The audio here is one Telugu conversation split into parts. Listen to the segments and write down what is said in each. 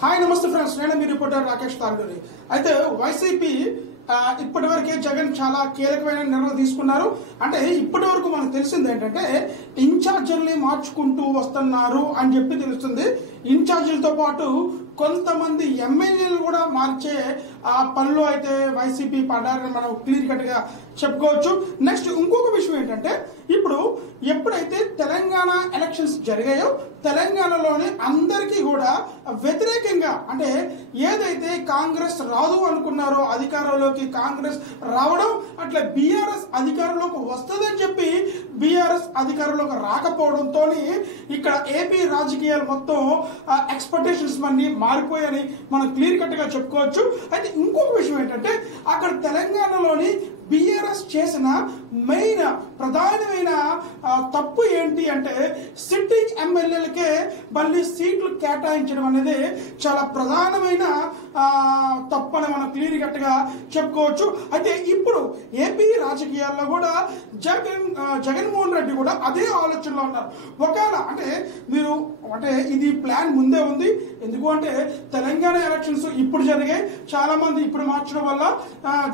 హాయ్ నమస్తే ఫ్రెండ్స్, నేను మీ రిపోర్టర్ రాకేష్ తార్గూరి. అయితే వైసీపీ ఇప్పటి వరకే జగన్ చాలా కీలకమైన నిర్ణయం తీసుకున్నారు. అంటే ఇప్పటి వరకు మనకు తెలిసింది ఏంటంటే ఇన్ఛార్జీల్ని మార్చుకుంటూ వస్తున్నారు అని చెప్పి తెలుస్తుంది. ఇన్ఛార్జీలతో పాటు కొంతమంది ఎమ్మెల్యేలు కూడా మార్చే పనులు అయితే వైసీపీ పడ్డారని మనం క్లియర్ కట్ గా చెప్పుకోవచ్చు. నెక్స్ట్ ఇంకొక విషయం ఏంటంటే ఇప్పుడు ఎప్పుడైతే తెలంగాణ ఎలక్షన్స్ జరిగాయో తెలంగాణలోని అందరికీ కూడా వ్యతిరేకంగా అంటే ఏదైతే కాంగ్రెస్ రాదు అనుకున్నారో అధికారంలోకి కాంగ్రెస్ రావడం, అట్లా బీఆర్ఎస్ అధికారంలోకి వస్తుందని చెప్పి బీఆర్ఎస్ అధికారంలోకి రాకపోవడంతో ఇక్కడ ఏపీ రాజకీయాలు మొత్తం ఎక్స్పెక్టేషన్స్ అన్ని మారిపోయాయని మనం క్లియర్ కట్ గా చెప్పుకోవచ్చు. అయితే ఇంకొక విషయం ఏంటంటే అక్కడ తెలంగాణలోని బీఆర్ఎస్ చేసిన మెయిన్ ప్రధానమైన తప్పు ఏంటి అంటే సిట్టింగ్ ఎమ్మెల్యేలకే మళ్ళీ సీట్లు కేటాయించడం అనేది చాలా ప్రధానమైన తప్పు అని మనం క్లియర్ కట్ గా చెప్పుకోవచ్చు. అయితే ఇప్పుడు ఏపీ రాజకీయాల్లో కూడా జగన్మోహన్ రెడ్డి కూడా అదే ఆలోచనలో ఉన్నారు. ఒకవేళ అంటే ఇది ప్లాన్ ముందే ఉంది. ఎందుకు అంటే తెలంగాణ ఎలక్షన్స్ ఇప్పుడు జరిగాయి, చాలా మంది ఇప్పుడు మార్చడం వల్ల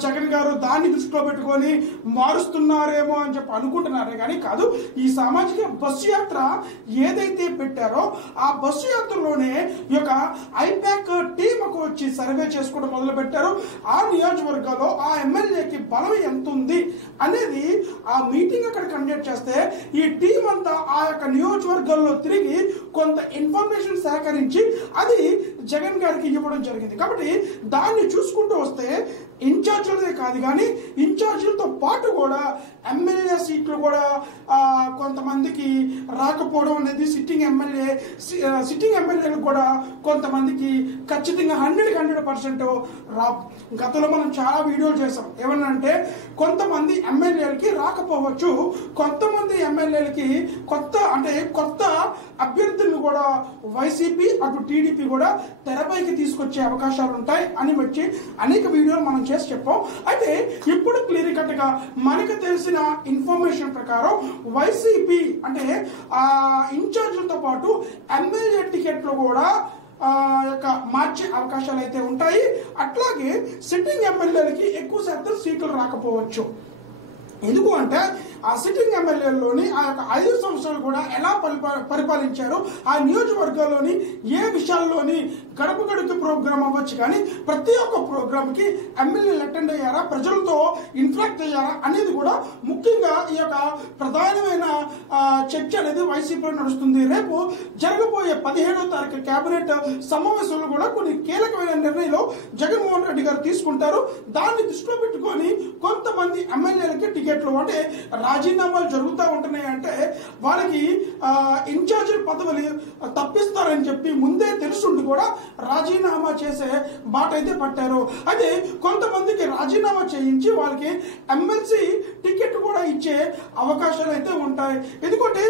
జగన్ గారు దాన్ని దృష్టిలో పెట్టుకొని మారుస్తున్నారేమో అని చెప్పి అనుకుంటున్నారే కానీ కాదు. ఈ సామాజిక బస్సు యాత్ర ఏదైతే పెట్టారో ఆ బస్సు యాత్రలోనే ఈ యొక్క ఐపాక్ టీమ్ వచ్చి సర్వే చేసుకోవడం మొదలు పెట్టారు. ఆ నియోజకవర్గాల్లో ఆ ఎమ్మెల్యేకి బలం ఎంత ఉంది అనేది ఆ మీటింగ్ అక్కడ కండక్ట్ చేస్తే ఈ టీం అంతా ఆ యొక్క నియోజకవర్గాల్లో తిరిగి కొంత ఇన్ఫర్మేషన్ సేకరించి అది జగన్ గారికి ఇవ్వడం జరిగింది. కాబట్టి దాన్ని చూసుకుంటూ వస్తే ఇన్ఛార్జీలదే కాదు కానీ ఇన్ఛార్జీలతో పాటు కూడా ఎమ్మెల్యే సీట్లు కూడా కొంతమందికి రాకపోవడం అనేది సిట్టింగ్ ఎమ్మెల్యేలకు కూడా కొంతమందికి ఖచ్చితంగా 100% రా. గతంలో మనం చాలా వీడియోలు చేసాం. ఏమన్నంటే కొంతమంది ఎమ్మెల్యేలకి రాకపోవచ్చు, కొంతమంది ఎమ్మెల్యేలకి కొత్త అభ్యర్థులను కూడా వైసీపీ అటు టీడీపీ కూడా తెరపైకి తీసుకొచ్చే అవకాశాలు ఉంటాయి అని వచ్చి అనేక వీడియోలు మనం చేసి చెప్పాం. అయితే ఇప్పుడు క్లియర్ కట్ గా మనకు తెలిసిన ఇన్ఫర్మేషన్ ప్రకారం వైసీపీ అంటే ఇన్ఛార్జీలతో పాటు ఎమ్మెల్యే టికెట్లు కూడా మార్చే అవకాశాలు అయితే ఉంటాయి. అట్లాగే సిట్టింగ్ ఎమ్మెల్యేలకి ఎక్కువ శాతం సీట్లు రాకపోవచ్చు. ఎందుకు అంటే ఆ సిట్టింగ్ ఎమ్మెల్యేలోని ఆ యొక్క 5 సంవత్సరాలు కూడా ఎలా పరిపాలించారు, ఆ నియోజకవర్గాల్లోని ఏ విషయాల్లోని గడప గడుపు ప్రోగ్రామ్ అవ్వచ్చు కానీ ప్రతి ఒక్క ప్రోగ్రామ్ కి ఎమ్మెల్యేలు అటెండ్ అయ్యారా, ప్రజలతో ఇంటరాక్ట్ అయ్యారా అనేది కూడా ముఖ్యంగా ఈ యొక్క ప్రధానమైన చర్చ అనేది వైసీపీలో నడుస్తుంది. రేపు జరగబోయే 17వ తారీఖు కేబినెట్ సమావేశంలో కూడా కొన్ని కీలకమైన నిర్ణయాలు జగన్మోహన్ రెడ్డి గారు తీసుకుంటారు. దాన్ని దృష్టిలో పెట్టుకొని కొంతమంది ఎమ్మెల్యేలకి టికెట్లు అంటే రాజీనామాలు జరుగుతూ ఉంటున్నాయి. అంటే వాళ్ళకి ఇన్ఛార్జీల పదవులు తప్పిస్తారని చెప్పి ముందే తెలుసుండి కూడా రాజీనామా చేసే బాట అయితే పట్టారు. అయితే కొంతమందికి రాజీనామా చేయించి వాళ్ళకి ఎమ్మెల్సీ టికెట్ కూడా ఇచ్చే అవకాశాలు అయితే ఉంటాయి. ఎందుకంటే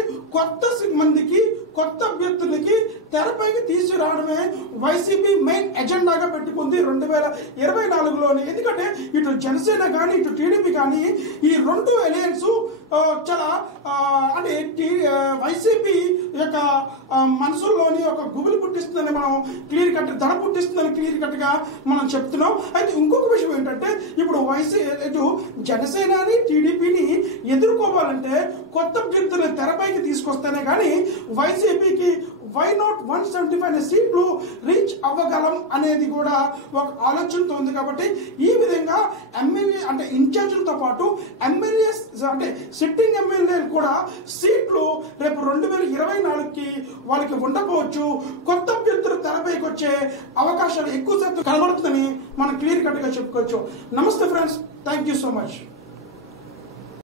కొత్త అభ్యర్థులకి తెరపైకి తీసుకురావడమే వైసీపీ మెయిన్ ఎజెండాగా పెట్టుకుంది 2024లోని. ఎందుకంటే ఇటు జనసేన కానీ ఇటు టీడీపీ కానీ ఈ రెండు అలయన్స్ చాలా అంటే వైసీపీ యొక్క మనసుల్లోని ఒక గుబులు పుట్టిస్తుందని మనం దడ పుట్టిస్తుందని క్లియర్ కట్ గా మనం చెప్తున్నాం. అయితే ఇంకొక విషయం ఏంటంటే ఇప్పుడు ఇటు జనసేనని టీడీపీని ఎదుర్కోవాలంటే కొత్త అభ్యర్థులను తెరపైకి తీసుకొస్తేనే కానీ వైసీపీకి వై నాట్ 175 సీట్లు రీచ్ అవ్వగలం అనేది కూడా ఒక ఆలోచనతో ఉంది. కాబట్టి ఈ విధంగా ఎమ్మెల్యే అంటే ఇన్ఛార్జీలతో పాటు ఎమ్మెల్యేస్ అంటే సిట్టింగ్ ఎమ్మెల్యేలు కూడా సీట్లు రేపు 2024కి వాళ్ళకి ఉండకపోవచ్చు. కొత్త అభ్యర్థులు తెరపైకి వచ్చే అవకాశాలు ఎక్కువ శాతం కనబడుతుందని మనం క్లియర్ కట్ గా చెప్పుకోవచ్చు. నమస్తే friends, thank you so much.